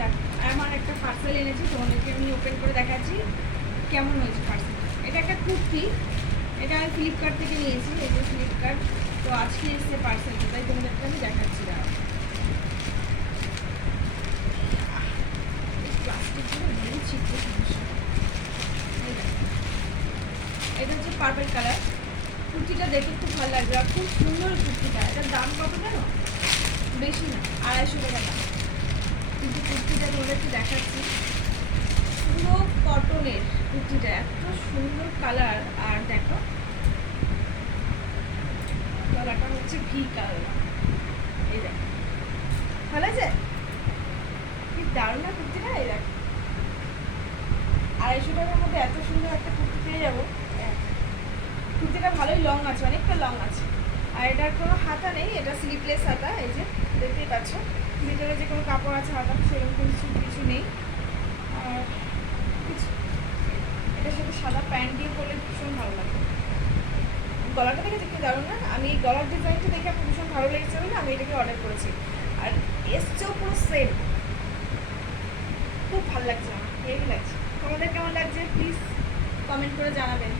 দেখো আমার একটা পার্সেল এনেছি, তোমাদেরকে আমি ওপেন করে দেখাচ্ছি কেমন হয়েছে পার্সেলটা। এটা একটা কুর্তি, এটা আমি ফ্লিপকার্ট থেকে নিয়েছি, এই যে ফ্লিপকার্ট। তো আজকে এসছে পার্সেলটা, তাই তোমাদেরকে আমি দেখাচ্ছি। দাঁড়াও, প্লাস্টিকগুলো ভেঙে ছিটতে সমস্যা। এটা হচ্ছে পার্পল কালার। কুর্তিটা দেখে খুব ভালো লাগবে আর খুব সুন্দর কুর্তিটা। এটার দাম কত জানো? বেশি না, 250 টাকা দাম। কিন্তু কুর্তিটা তোমাদেরকে দেখাচ্ছি, পুরো কটনের কুর্তিটা, এত সুন্দর কালার। আর দেখো গলাটা হচ্ছে ভি কালার, এই দেখো ভালো আছে, কি দারুণ না কুর্তিটা। এই দেখো 250 টাকার মধ্যে এত সুন্দর একটা কুর্তি পেয়ে যাবো। কুর্তিটা ভালোই লং আছে, অনেকটা লং আছে। আর এটার কোনো হাতা নেই, এটা স্লিপলেস হাতা, এই যে দেখতেই পাচ্ছ। ভিতরে যে কোনো কাপড় আছে হাতা সেরকম কিছু নেই। আর এটার সাথে সাদা প্যান্ট দিয়ে পরলে ভীষণ ভালো লাগে। গলাটা দেখে কি দারুণ না? আমি এই গলার ডিজাইনটা দেখে আমার ভীষণ ভালো লেগেছে বলে আমি এটাকে অর্ডার করেছি। আর এসছেও পুরো সেম, খুব ভালো লাগছে আমার, হেভি লাগছে। তোমাদের কেমন লাগছে প্লিজ কমেন্ট করে জানাবেন।